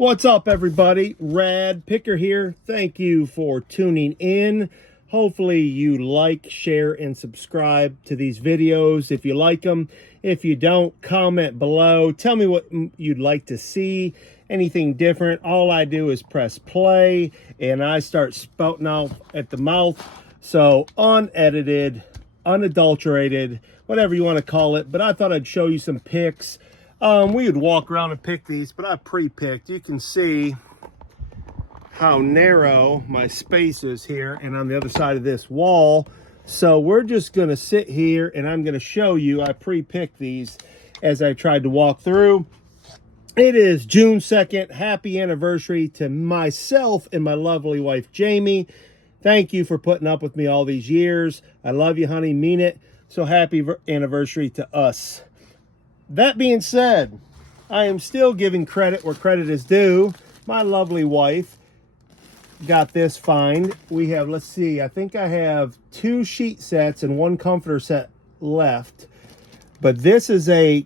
What's up, everybody? Rad Picker here. Thank you for tuning in. Hopefully you like, share, and subscribe to these videos if you like them. If you don't, comment below. Tell me what you'd like to see. Anything different. All I do is press play and I start spouting out at the mouth. So unedited, unadulterated, whatever you want to call it. But I thought I'd show you some picks. We would walk around and pick these, but I pre-picked. You can see how narrow my space is here and on the other side of this wall. So we're just going to sit here and I'm going to show you. I pre-picked these as I tried to walk through. It is June 2nd. Happy anniversary to myself and my lovely wife, Jamie. Thank you for putting up with me all these years. I love you, honey. Mean it. So happy anniversary to us. That being said, I am still giving credit where credit is due. My lovely wife got this find. We have, let's see, I think I have 2 sheet sets and 1 comforter set left. But this is I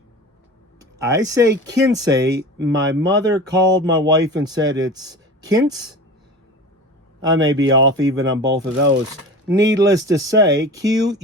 say Kinsey. My mother called my wife and said it's Kintz. I may be off even on both of those. Needless to say, Quince.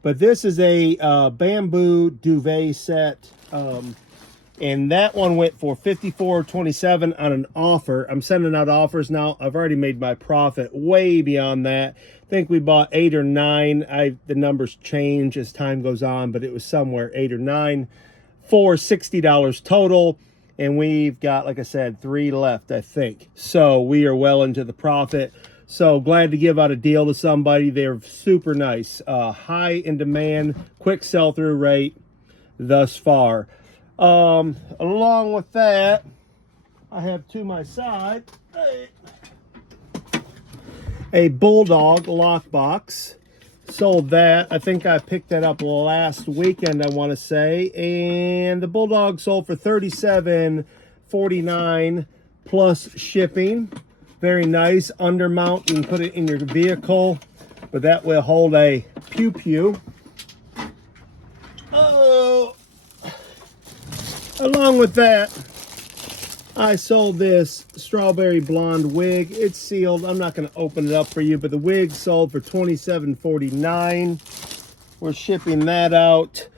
But this is a bamboo duvet set, and that one went for $54.27 on an offer. I'm sending out offers now. I've already made my profit way beyond that. I think we bought 8 or 9. The numbers change as time goes on, but it was somewhere 8 or 9 for $60 total. And we've got, like I said, 3 left, I think. So we are well into the profit. So glad to give out a deal to somebody. They're super nice. High in demand, quick sell-through rate thus far. Along with that, I have to my side a Bulldog lockbox. Sold that. I think I picked that up last weekend, I want to say. And the Bulldog sold for $37.49 plus shipping. Very nice. Undermount, you can put it in your vehicle, but that will hold a pew-pew. Oh, along with that, I sold this strawberry blonde wig. It's sealed. I'm not going to open it up for you, but the wig sold for $27.49. We're shipping that out.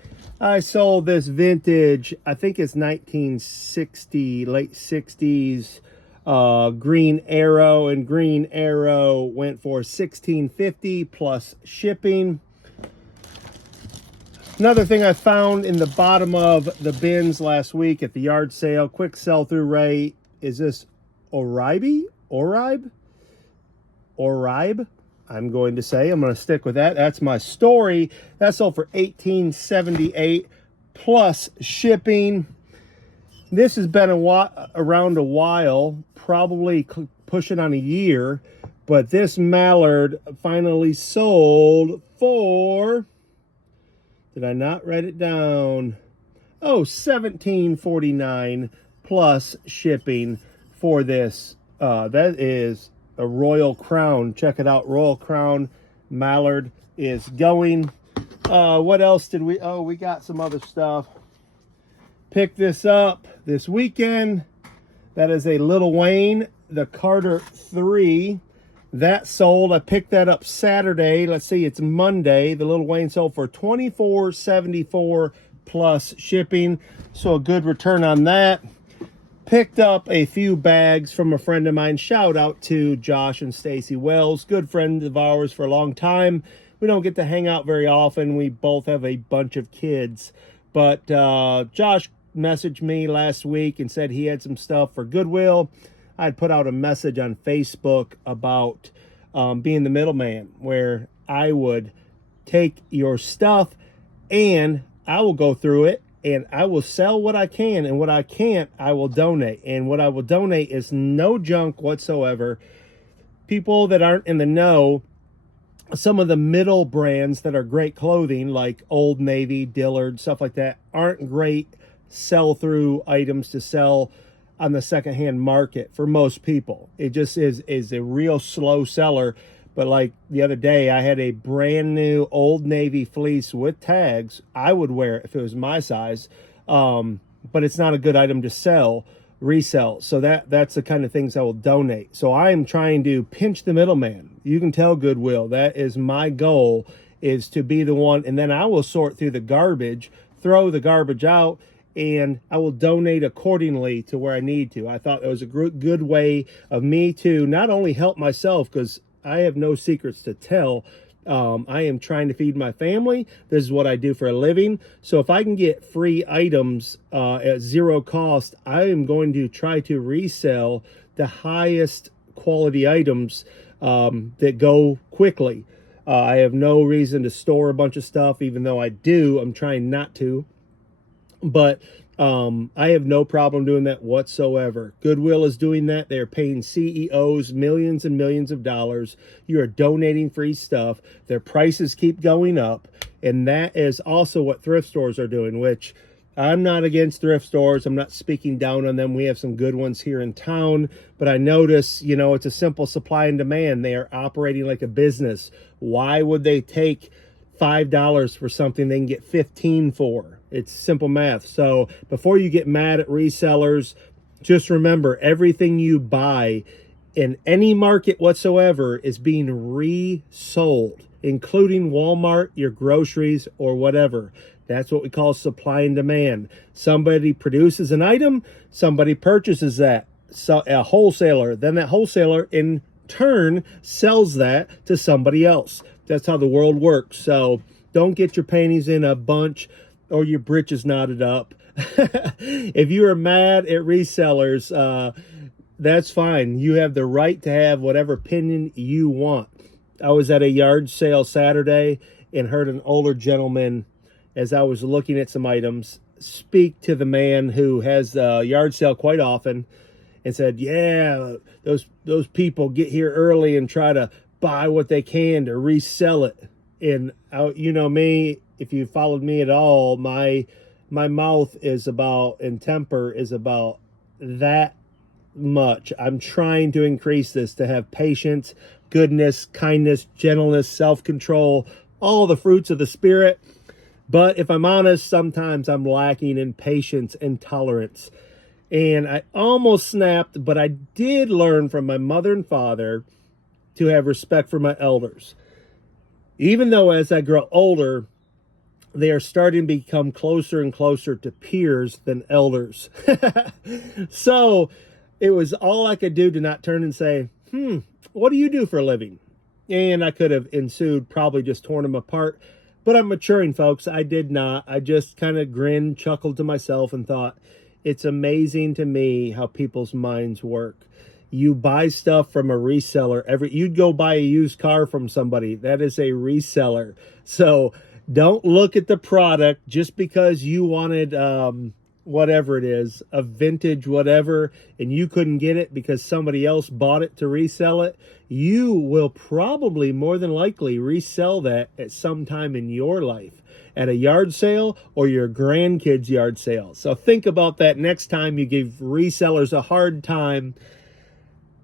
I sold this vintage, I think it's 1960, late 60s, Green Arrow, and Green Arrow went for $16.50 plus shipping. Another thing I found in the bottom of the bins last week at the yard sale, quick sell-through rate, is this Oribe? I'm going to say, I'm going to stick with that. That's my story. That sold for $18.78 plus shipping. This has been around a while, probably pushing on a year, but this mallard finally sold for, did I not write it down? Oh, $17.49 plus shipping for this. That is a Royal Crown. Check it out, Royal Crown mallard is going. What else did we, we got some other stuff. Picked this up this weekend. That is a Lil Wayne, the Carter 3. That sold. I picked that up Saturday. Let's see, it's Monday. The Lil Wayne sold for $24.74 plus shipping. So a good return on that. Picked up a few bags from a friend of mine. Shout out to Josh and Stacy Wells. Good friends of ours for a long time. We don't get to hang out very often. We both have a bunch of kids. But Josh messaged me last week and said he had some stuff for Goodwill. I'd put out a message on Facebook about being the middleman, where I would take your stuff and I will go through it and I will sell what I can, and what I can't, I will donate. And what I will donate is no junk whatsoever. People that aren't in the know, some of the middle brands that are great clothing, like Old Navy, Dillard, stuff like that, aren't great sell-through items to sell on the secondhand market for most people. It just is a real slow seller. But like the other day, I had a brand new Old Navy fleece with tags. I would wear it if it was my size. but it's not a good item to resell. So that's the kind of things I will donate. So I am trying to pinch the middleman. You can tell Goodwill, that is my goal, is to be the one, and then I will sort through the garbage, throw the garbage out, and I will donate accordingly to where I need to. I thought it was a good way of me to not only help myself, because I have no secrets to tell. I am trying to feed my family. This is what I do for a living. So if I can get free items at zero cost, I am going to try to resell the highest quality items that go quickly. I have no reason to store a bunch of stuff, even though I do. I'm trying not to. But I have no problem doing that whatsoever. Goodwill is doing that. They're paying CEOs millions and millions of dollars. You are donating free stuff. Their prices keep going up. And that is also what thrift stores are doing, which I'm not against thrift stores. I'm not speaking down on them. We have some good ones here in town. But I notice, you know, it's a simple supply and demand. They are operating like a business. Why would they take $5 for something they can get 15 for? It's simple math. So before you get mad at resellers, just remember, everything you buy in any market whatsoever is being resold, including Walmart, your groceries, or whatever. That's what we call supply and demand. Somebody produces an item, somebody purchases that, so a wholesaler, then that wholesaler in turn sells that to somebody else. That's how the world works. So don't get your panties in a bunch or your britches knotted up. If you are mad at resellers, that's fine. You have the right to have whatever opinion you want. I was at a yard sale Saturday and heard an older gentleman, as I was looking at some items, speak to the man who has the yard sale quite often and said, yeah, those people get here early and try to buy what they can to resell it. And you know me, if you followed me at all, my mouth is about, and temper is about that much. I'm trying to increase this to have patience, goodness, kindness, gentleness, self-control, all the fruits of the Spirit. But if I'm honest, sometimes I'm lacking in patience and tolerance. And I almost snapped, but I did learn from my mother and father to have respect for my elders. Even though as I grow older, they are starting to become closer and closer to peers than elders. So it was all I could do to not turn and say, what do you do for a living? And I could have ensued, probably just torn them apart. But I'm maturing, folks. I did not. I just kind of grinned, chuckled to myself and thought, it's amazing to me how people's minds work. You buy stuff from a reseller. You'd go buy a used car from somebody. That is a reseller. So don't look at the product just because you wanted whatever it is, a vintage whatever, and you couldn't get it because somebody else bought it to resell it. You will probably more than likely resell that at some time in your life, at a yard sale or your grandkids' yard sale. So think about that next time you give resellers a hard time.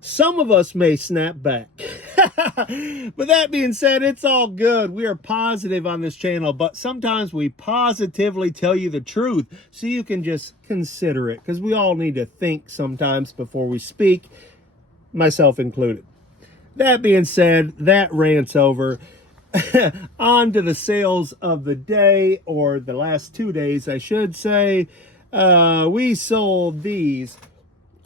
Some of us may snap back. But that being said, it's all good. We are positive on this channel, but sometimes we positively tell you the truth so you can just consider it, because we all need to think sometimes before we speak, myself included. That being said, that rant's over. On to the sales of the day, or the last 2 days, I should say. We sold these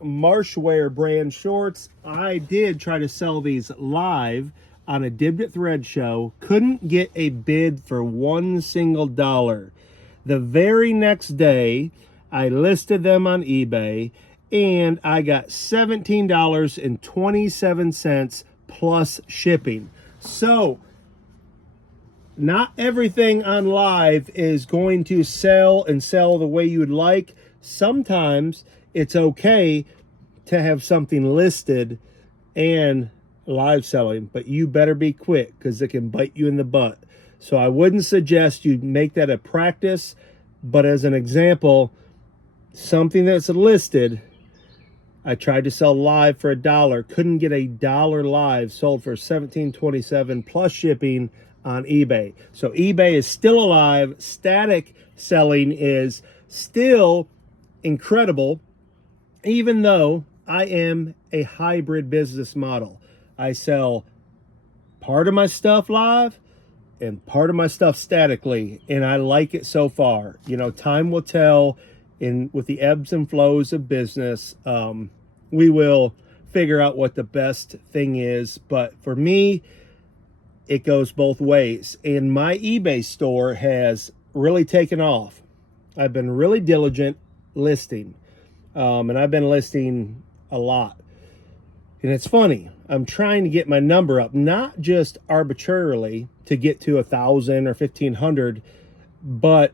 Marshwear brand shorts. I did try to sell these live on a Dibbed It Thread show. Couldn't get a bid for $1 single. The very next day, I listed them on eBay, and I got $17.27 plus shipping. So not everything on live is going to sell the way you would like. Sometimes it's okay to have something listed and live selling, but you better be quick because it can bite you in the butt. So I wouldn't suggest you make that a practice, but as an example, something that's listed, I tried to sell live for $1, couldn't get $1 live, sold for $17.27 plus shipping on eBay. So eBay is still alive. Static selling is still incredible, even though I am a hybrid business model. I sell part of my stuff live and part of my stuff statically, and I like it so far. You know, time will tell. In with the ebbs and flows of business, we will figure out what the best thing is. But for me, it goes both ways. And my eBay store has really taken off. I've been really diligent listing, and I've been listing a lot. And it's funny, I'm trying to get my number up, not just arbitrarily to get to 1,000 or 1,500, but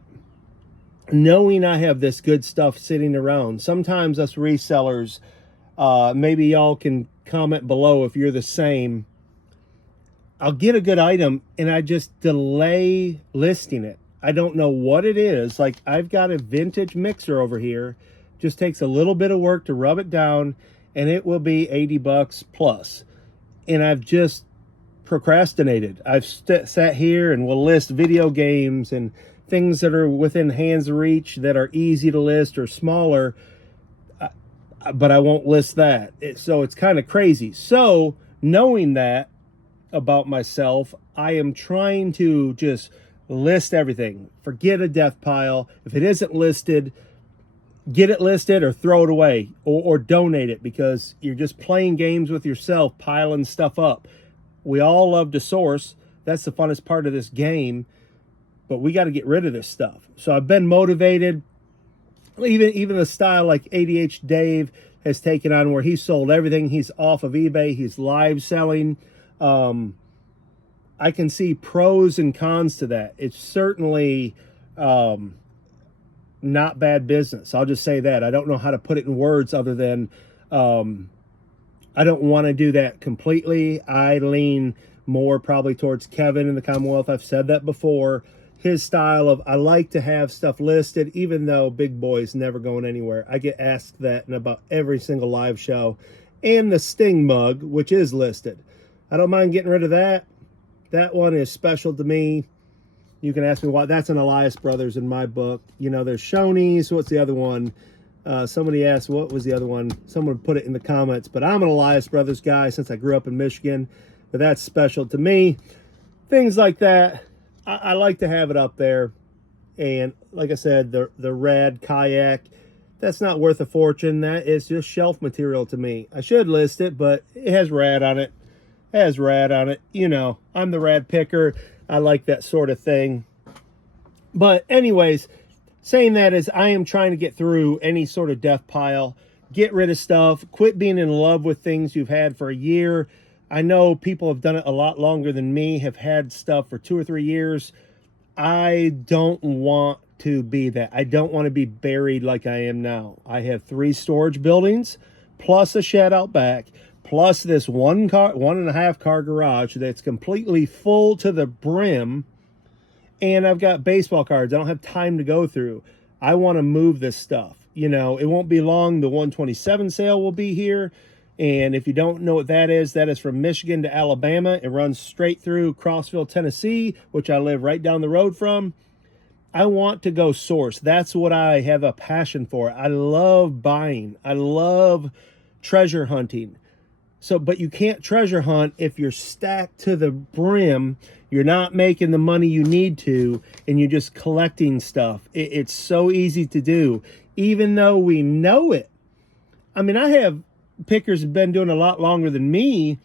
knowing I have this good stuff sitting around. Sometimes us resellers, maybe y'all can comment below if you're the same. I'll get a good item and I just delay listing it. I don't know what it is. Like, I've got a vintage mixer over here. Just takes a little bit of work to rub it down, and it will be 80 bucks plus. And I've just procrastinated. I've sat here and will list video games and things that are within hand's reach that are easy to list or smaller, but I won't list that. So it's kind of crazy. So knowing that about myself, I am trying to just list everything. Forget a death pile. If it isn't listed, get it listed or throw it away, or donate it, because you're just playing games with yourself, piling stuff up. We all love to source. That's the funnest part of this game, but we got to get rid of this stuff. So I've been motivated. Even the style like ADH Dave has taken on, where he sold everything. He's off of eBay. He's live selling. I can see pros and cons to that. It's certainly not bad business. I'll just say that. I don't know how to put it in words other than I don't want to do that completely. I lean more probably towards Kevin in the Commonwealth. I've said that before. His style of, I like to have stuff listed, even though Big Boy's never going anywhere. I get asked that in about every single live show. And the Sting mug, which is listed. I don't mind getting rid of that. That one is special to me. You can ask me why. That's an Elias Brothers in my book. You know, there's Shoney's. What's the other one? Somebody asked, what was the other one? Someone put it in the comments. But I'm an Elias Brothers guy since I grew up in Michigan. But that's special to me. Things like that. I like to have it up there. And like I said, the Rad kayak, that's not worth a fortune. That is just shelf material to me. I should list it, but it has Rad on it. It has Rad on it. You know, I'm the Rad picker. I like that sort of thing. But anyways, saying that is, I am trying to get through any sort of death pile, get rid of stuff, quit being in love with things you've had for a year. I know people have done it a lot longer than me, have had stuff for 2 or 3 years. I don't want to be that. I don't want to be buried like I am now. I have 3 storage buildings, plus a shed out back, plus this 1.5 car garage that's completely full to the brim. And I've got baseball cards I don't have time to go through. I want to move this stuff. You know, it won't be long. The 127 sale will be here. And if you don't know what that is from Michigan to Alabama. It runs straight through Crossville, Tennessee, which I live right down the road from. I want to go source. That's what I have a passion for. I love buying. I love treasure hunting. So, but you can't treasure hunt if you're stacked to the brim. You're not making the money you need to, and you're just collecting stuff. It's so easy to do, even though we know it. I mean, I have pickers have been doing a lot longer than me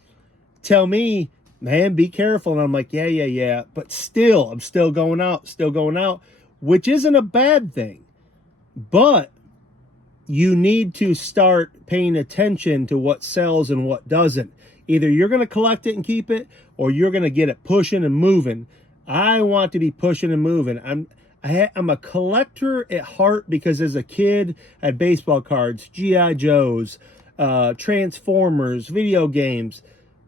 tell me, man, be careful. And I'm like, yeah. But still, I'm still going out, which isn't a bad thing. But you need to start paying attention to what sells and what doesn't. Either you're going to collect it and keep it, or you're going to get it pushing and moving. I want to be pushing and moving. I'm a collector at heart because as a kid, I had baseball cards, G.I. Joes, Transformers, video games,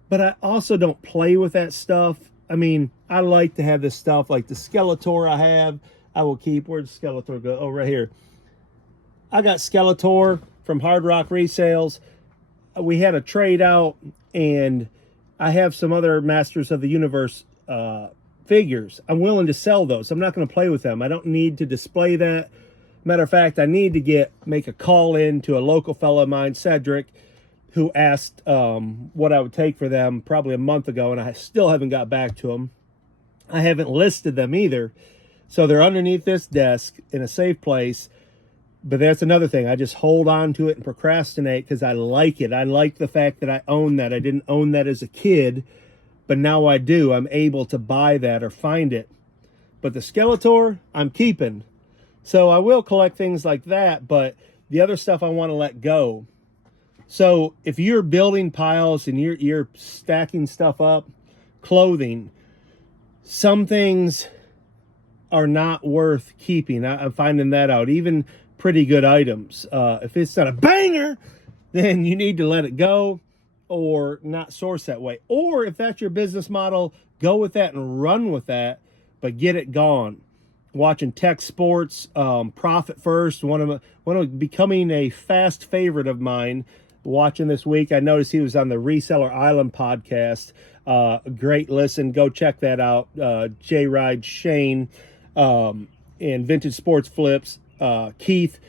but I also don't play with that stuff. I mean, I like to have this stuff like the Skeletor I will keep. Where'd Skeletor go? Oh, right here. I got Skeletor from Hard Rock Resales. We had a trade out, and I have some other Masters of the Universe figures. I'm willing to sell those. I'm not going to play with them. I don't need to display that. Matter of fact, I need to make a call in to a local fellow of mine, Cedric, who asked what I would take for them probably a month ago, and I still haven't got back to him. I haven't listed them either. So they're underneath this desk in a safe place. But that's another thing. I just hold on to it and procrastinate because I like it. I like the fact that I own that. I didn't own that as a kid, but now I do. I'm able to buy that or find it. But the Skeletor, I'm keeping. So I will collect things like that, but the other stuff I want to let go. So if you're building piles and you're stacking stuff up, clothing, some things are not worth keeping. I'm finding that out. Even pretty good items. If it's not a banger, then you need to let it go or not source that way. Or if that's your business model, go with that and run with that, but get it gone. Watching Tech Sports, Profit First, one of becoming a fast favorite of mine. Watching this week, I noticed he was on the Reseller Island podcast. Great listen. Go check that out. J Ride Shane and Vintage Sports Flips. Keith,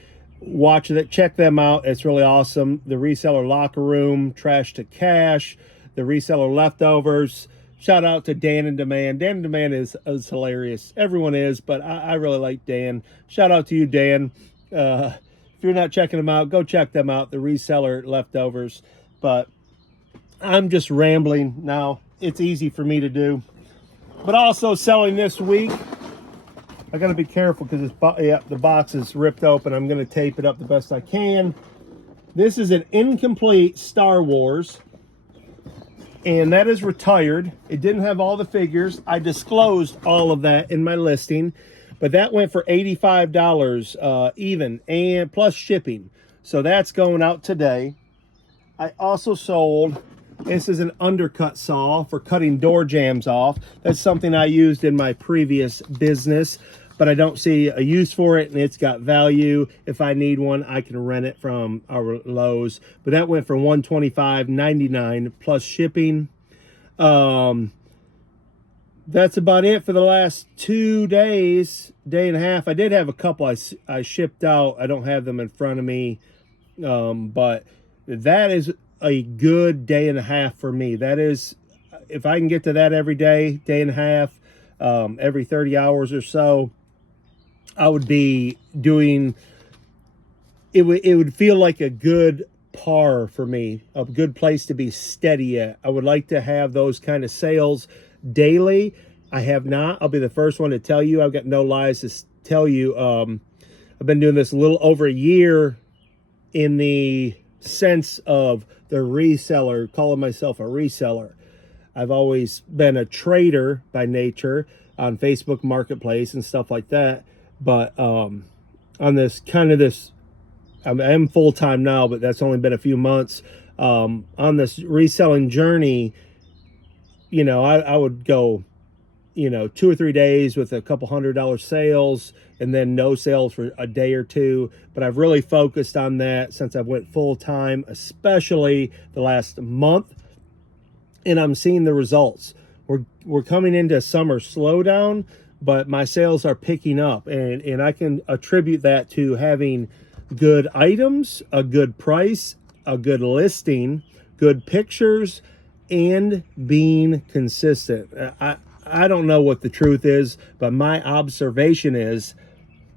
watch that. Check them out. It's really awesome. The Reseller Locker Room, Trash to Cash, the Reseller Leftovers. Shout out to Dan and Demand. Dan and Demand is hilarious. Everyone is, but I really like Dan. Shout out to you, Dan. If you're not checking them out, go check them out, the Reseller Leftovers. But I'm just rambling now. It's easy for me to do. But also selling this week, I got to be careful because the box is ripped open. I'm going to tape it up the best I can. This is an incomplete Star Wars. And that is retired. It didn't have all the figures. I disclosed all of that in my listing, but that went for $85 even, and plus shipping. So that's going out today. I also sold, this is an undercut saw for cutting door jambs off. That's something I used in my previous business, but I don't see a use for it, and it's got value. If I need one, I can rent it from our Lowe's. But that went for $125.99 plus shipping. That's about it for the last 2 days, day and a half. I did have a couple I shipped out. I don't have them in front of me, but that is a good day and a half for me. That is, if I can get to that every day, day and a half, every 30 hours or so, I would be doing, it would feel like a good par for me, a good place to be steady at. I would like to have those kind of sales daily. I have not. I'll be the first one to tell you. I've got no lies to tell you. I've been doing this a little over a year in the sense of the reseller, calling myself a reseller. I've always been a trader by nature on Facebook Marketplace and stuff like that. But on this kind of this, I am full-time now, but that's only been a few months. On this reselling journey, you know, I would go, you know, 2 or 3 days with a couple $100 sales and then no sales for a day or two. But I've really focused on that since I went full-time, especially the last month. And I'm seeing the results. We're coming into a summer slowdown, but my sales are picking up, and I can attribute that to having good items, a good price, a good listing, good pictures, and being consistent. I don't know what the truth is, but my observation is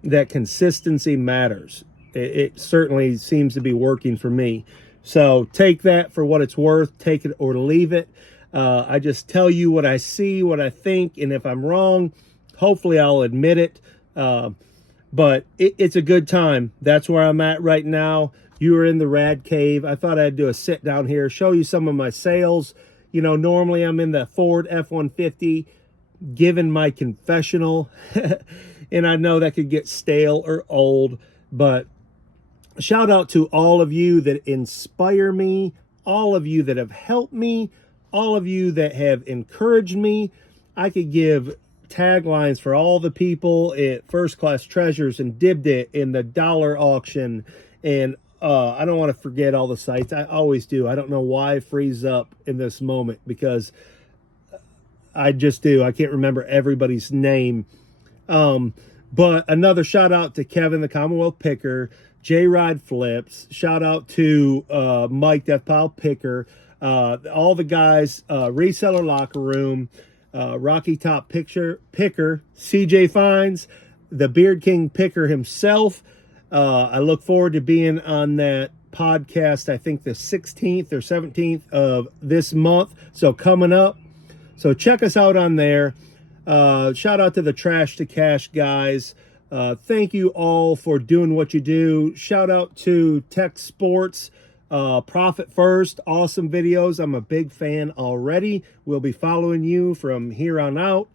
that consistency matters. It certainly seems to be working for me. So take that for what it's worth, take it or leave it. I just tell you what I see, what I think, and if I'm wrong, hopefully I'll admit it. But it's a good time. That's where I'm at right now. You are in the Rad Cave. I thought I'd do a sit down here, show you some of my sales. You know, normally I'm in the Ford F-150 giving my confessional. And I know that could get stale or old, but shout out to all of you that inspire me, all of you that have helped me, all of you that have encouraged me. I could give taglines for all the people at First Class Treasures and Dibbed It in the dollar auction. And I don't want to forget all the sites. I always do. I don't know why I freeze up in this moment because I just do. I can't remember everybody's name. But another shout out to Kevin, the Commonwealth Picker, J-Ride Flips. Shout out to Mike, Death Pile Picker. All the guys, Reseller Locker Room, Rocky Top Picker, CJ Fines, the Beard King Picker himself. I look forward to being on that podcast, I think the 16th or 17th of this month. So coming up. So check us out on there. Shout out to the Trash to Cash guys. Thank you all for doing what you do. Shout out to Tech Sports, Profit First. Awesome videos. I'm a big fan already. We'll be following you from here on out.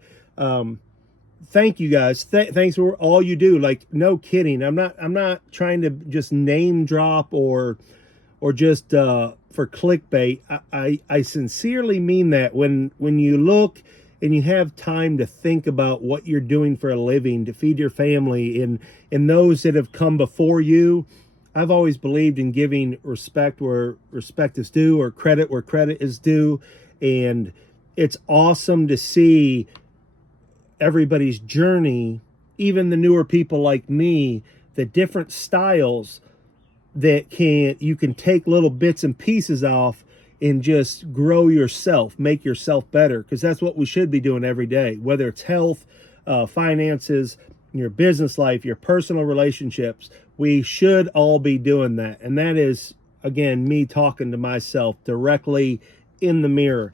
Thank you guys. Thanks for all you do. Like, no kidding. I'm not trying to just name drop or just for clickbait. I sincerely mean that. When you look and you have time to think about what you're doing for a living, to feed your family, and those that have come before you, I've always believed in giving respect where respect is due, or credit where credit is due. And it's awesome to see everybody's journey, even the newer people like me, the different styles that you can take little bits and pieces off and just grow yourself, make yourself better, because that's what we should be doing every day, whether it's health, finances, your business life, your personal relationships. We should all be doing that. And that is, again, me talking to myself directly in the mirror.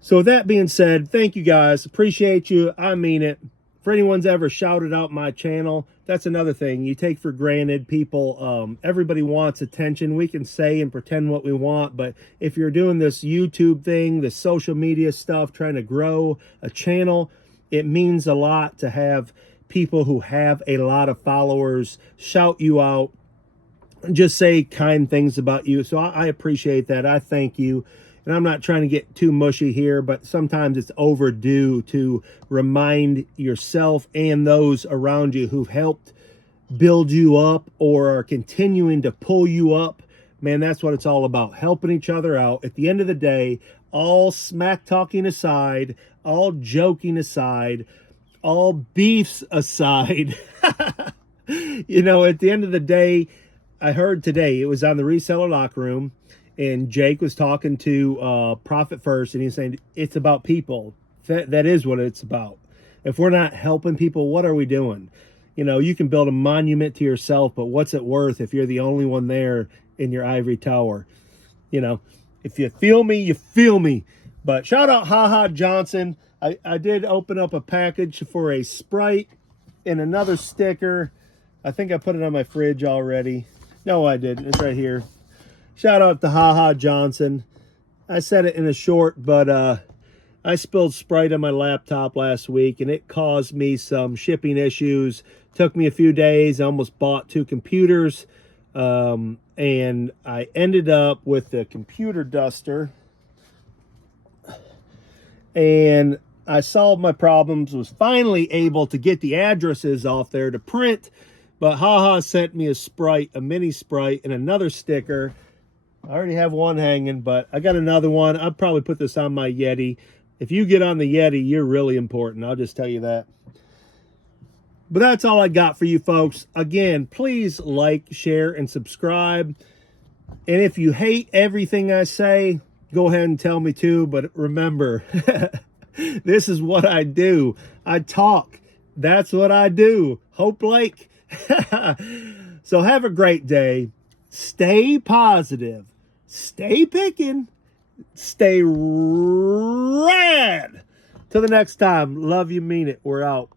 So with that being said, thank you guys. Appreciate you. I mean it. For anyone's ever shouted out my channel, that's another thing you take for granted. People, everybody wants attention. We can say and pretend what we want, but if you're doing this YouTube thing, this social media stuff, trying to grow a channel, it means a lot to have people who have a lot of followers shout you out, just say kind things about you. So I appreciate that. I thank you. And I'm not trying to get too mushy here, but sometimes it's overdue to remind yourself and those around you who've helped build you up or are continuing to pull you up. Man, that's what it's all about, helping each other out. At the end of the day, all smack talking aside, all joking aside, all beefs aside, you know, at the end of the day, I heard today, it was on the Reseller Locker Room, and Jake was talking to Profit First, and he's saying it's about people. That is what it's about. If we're not helping people, what are we doing? You know, you can build a monument to yourself, but what's it worth if you're the only one there in your ivory tower? You know, if you feel me, you feel me. But shout out HaHa Johnson. I did open up a package for a Sprite and another sticker. I think I put it on my fridge already. No, I didn't. It's right here. Shout out to HaHa Johnson. I said it in a short, but I spilled Sprite on my laptop last week, and it caused me some shipping issues. Took me a few days. I almost bought 2 computers, and I ended up with the computer duster. And I solved my problems, was finally able to get the addresses off there to print, but HaHa sent me a Sprite, a mini Sprite, and another sticker. I already have one hanging, but I got another one. I'll probably put this on my Yeti. If you get on the Yeti, you're really important. I'll just tell you that. But that's all I got for you folks. Again, please like, share, and subscribe. And if you hate everything I say, go ahead and tell me too. But remember, this is what I do. I talk. That's what I do. Hope Lake. So have a great day. Stay positive. Stay picking. Stay rad. Till the next time. Love you, mean it. We're out.